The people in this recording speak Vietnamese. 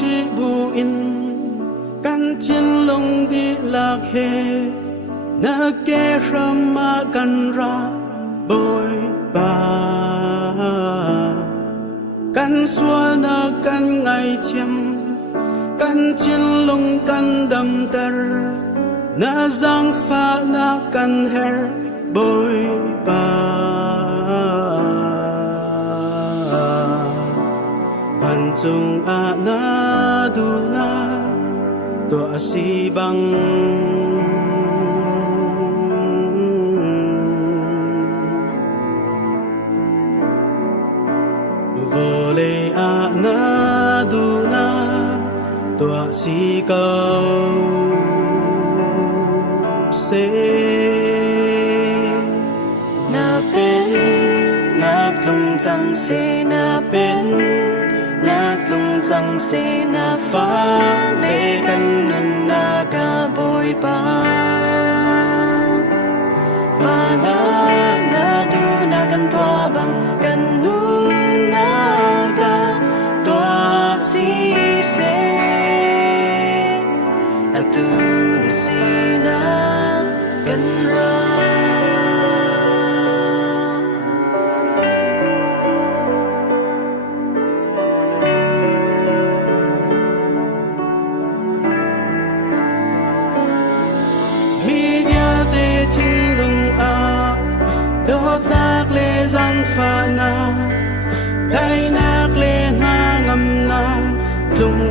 chi bu in kan thiên long đi lạc he na ke rama kan ra bồi ba kan xua na kan ngày thiêm kan thiên long kan đầm ter na giang pha na kan her bồi ba van chung a na du na tua si bang vô lệ a na du na tua si câu se na bên na tung trăng se na bên na tung trăng se na phá lệ căn nun na ca bồi ba và na tu na căn toa bằng căn nun na ca toa si se na tu na si na căn ra giang pha na dai nak le na ngam na lung